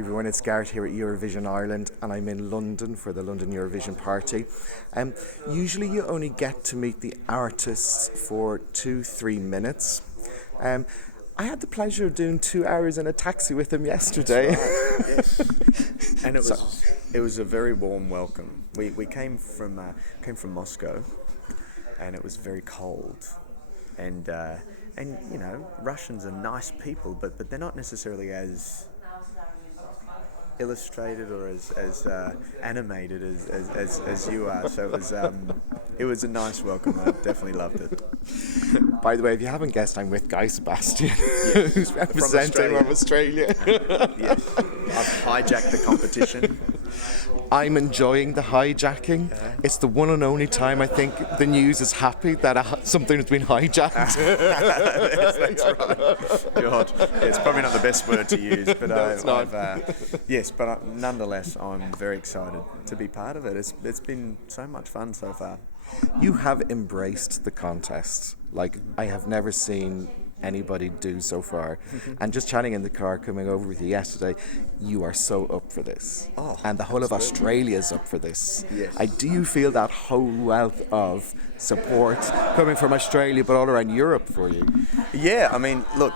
everyone, it's Garrett here at Eurovision Ireland, and I'm in London for the London Eurovision party. Usually you only get to meet the artists for 2-3 minutes. I had the pleasure of doing 2 hours in a taxi with him yesterday. Right, yes. And it was a very warm welcome. We came from Moscow, and it was very cold. And you know, Russians are nice people, but they're not necessarily as illustrated or as animated as you are. So it was a nice welcome. I definitely loved it. By the way, if you haven't guessed, I'm with Guy Sebastian, who's representing from Australia. Yes, I've hijacked the competition. I'm enjoying the hijacking. It's the one and only time I think the news is happy that something has been hijacked. That's right. God, it's probably not the best word to use, but nonetheless, I'm very excited to be part of it. It's been so much fun so far. You have embraced the contest like I have never seen anybody do so far. And just chatting in the car coming over with you yesterday, you are so up for this. And the whole of Australia is up for this. Yes. Do you feel that whole wealth of support coming from Australia but all around Europe for you? Yeah, I mean, look,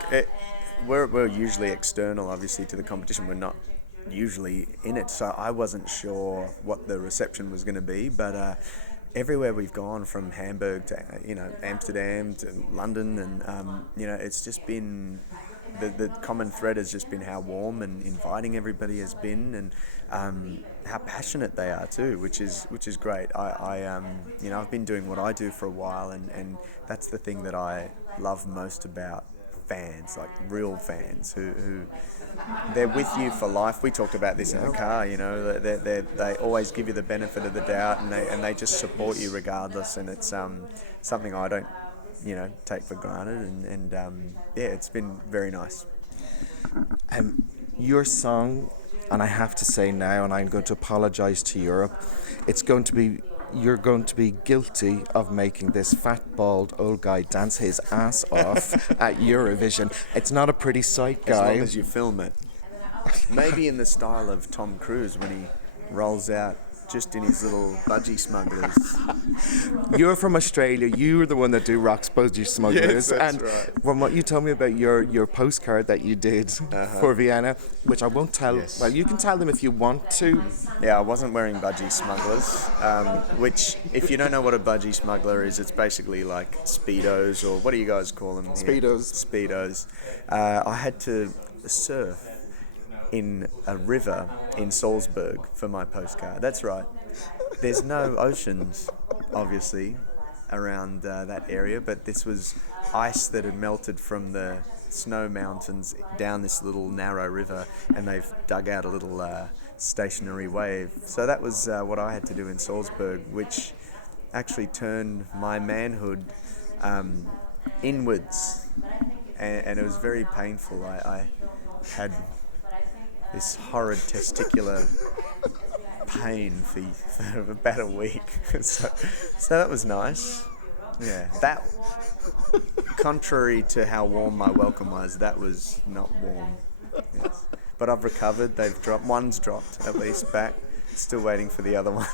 we're usually external, obviously, to the competition. We're not usually in it, so I wasn't sure what the reception was going to be, but everywhere we've gone, from Hamburg to Amsterdam to London, and it's just been the common thread has just been how warm and inviting everybody has been, and how passionate they are too, which is great. I've been doing what I do for a while, and that's the thing that I love most about fans, like real fans who they're with you for life. We talked about this in the car, they always give you the benefit of the doubt, and they just support you regardless, and it's something I don't take for granted, and it's been very nice. Your song, and I have to say now, and I'm going to apologise to Europe, you're going to be guilty of making this fat, bald old guy dance his ass off at Eurovision. It's not a pretty sight, Guy. As long as you film it. Maybe in the style of Tom Cruise when he rolls out just in his little budgie smugglers. You're from Australia. You're the one that do rocks budgie smugglers. Yes, that's and right. from what you told me about your postcard that you did for Vienna, which I won't tell. Yes. Well, you can tell them if you want to. Yeah, I wasn't wearing budgie smugglers, which, if you don't know what a budgie smuggler is, it's basically like Speedos, or what do you guys call them here? Speedos. I had to surf in a river in Salzburg for my postcard. That's right. There's no oceans, obviously, around that area, but this was ice that had melted from the snow mountains down this little narrow river, and they've dug out a little stationary wave. So that was what I had to do in Salzburg, which actually turned my manhood inwards, and it was very painful. I had this horrid testicular pain for about a week. so that was nice. Yeah, that, contrary to how warm my welcome was, that was not warm. Yes. But I've recovered. One's dropped at least back. Still waiting for the other one.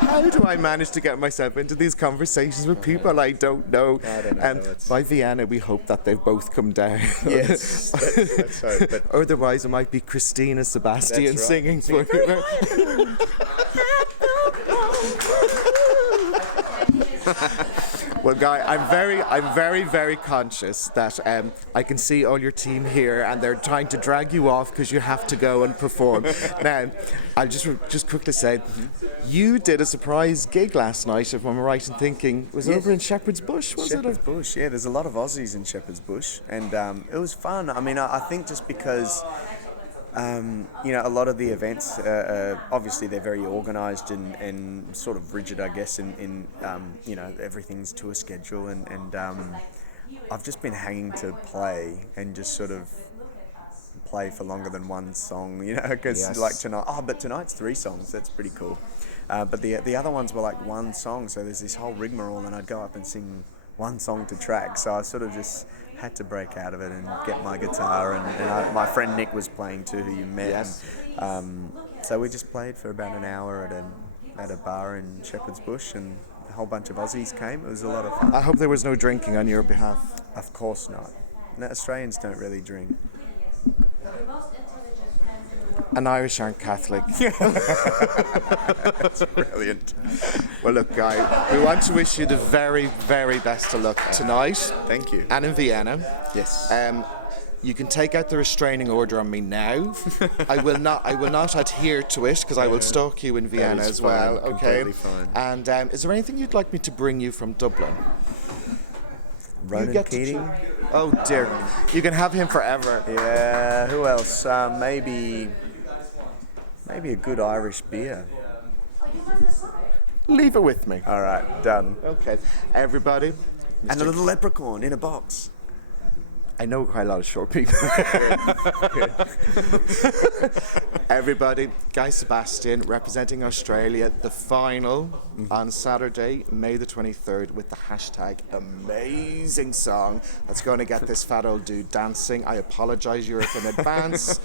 How do I manage to get myself into these conversations with people I don't know? I don't know. By Vienna, we hope that they've both come down. Yes, let's hope. But otherwise, it might be Christina Sebastian right. singing for you. Well, Guy, I'm very, very conscious that I can see all your team here, and they're trying to drag you off because you have to go and perform. Now, I'll just quickly say, you did a surprise gig last night, if I'm right in thinking. Was it over in Shepherd's Bush? Shepherd's Bush, yeah. There's a lot of Aussies in Shepherd's Bush, and it was fun. I mean, I think just because a lot of the events, obviously they're very organised and sort of rigid, I guess, in everything's to a schedule, and I've just been hanging to play and just sort of play for longer than one song, because like tonight, but tonight's 3 songs, that's pretty cool. But the other ones were like one song, so there's this whole rigmarole, and I'd go up and sing one song to track, so I sort of just had to break out of it and get my guitar, and my friend Nick was playing too, who you met. Yes. And, so we just played for about an hour at a bar in Shepherd's Bush, and a whole bunch of Aussies came. It was a lot of fun. I hope there was no drinking on your behalf. Of course not. No, Australians don't really drink. And Irish aren't Catholic. That's brilliant. Well, look, Guy, we want to wish you the very, very best of luck tonight. Thank you. And in Vienna. Yes. You can take out the restraining order on me now. I will not adhere to it because I will stalk you in Vienna is as well. fine, Okay. completely fine. And is there anything you'd like me to bring you from Dublin? Ronan get to Keating. Oh dear, you can have him forever. Yeah. Who else? Maybe a good Irish beer. Leave it with me. All right, done. Okay, everybody. And a little leprechaun in a box. I know quite a lot of short people. Everybody, Guy Sebastian representing Australia, the final on Saturday, May the 23rd, with the hashtag amazing song that's going to get this fat old dude dancing. I apologise, Europe, in advance.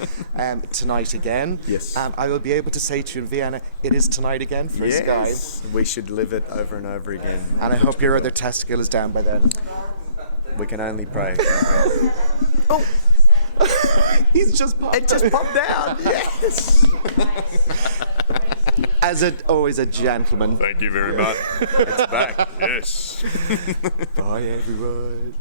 Tonight again. Yes. And I will be able to say to you in Vienna, it is tonight again for Guy. Yes. We should live it over and over again. And I hope your other testicle is down by then. We can only pray. Can't we? Oh! He's just popped. It just popped out. Yes. As always a gentleman. Thank you very much. It's back. Yes. Bye, everyone.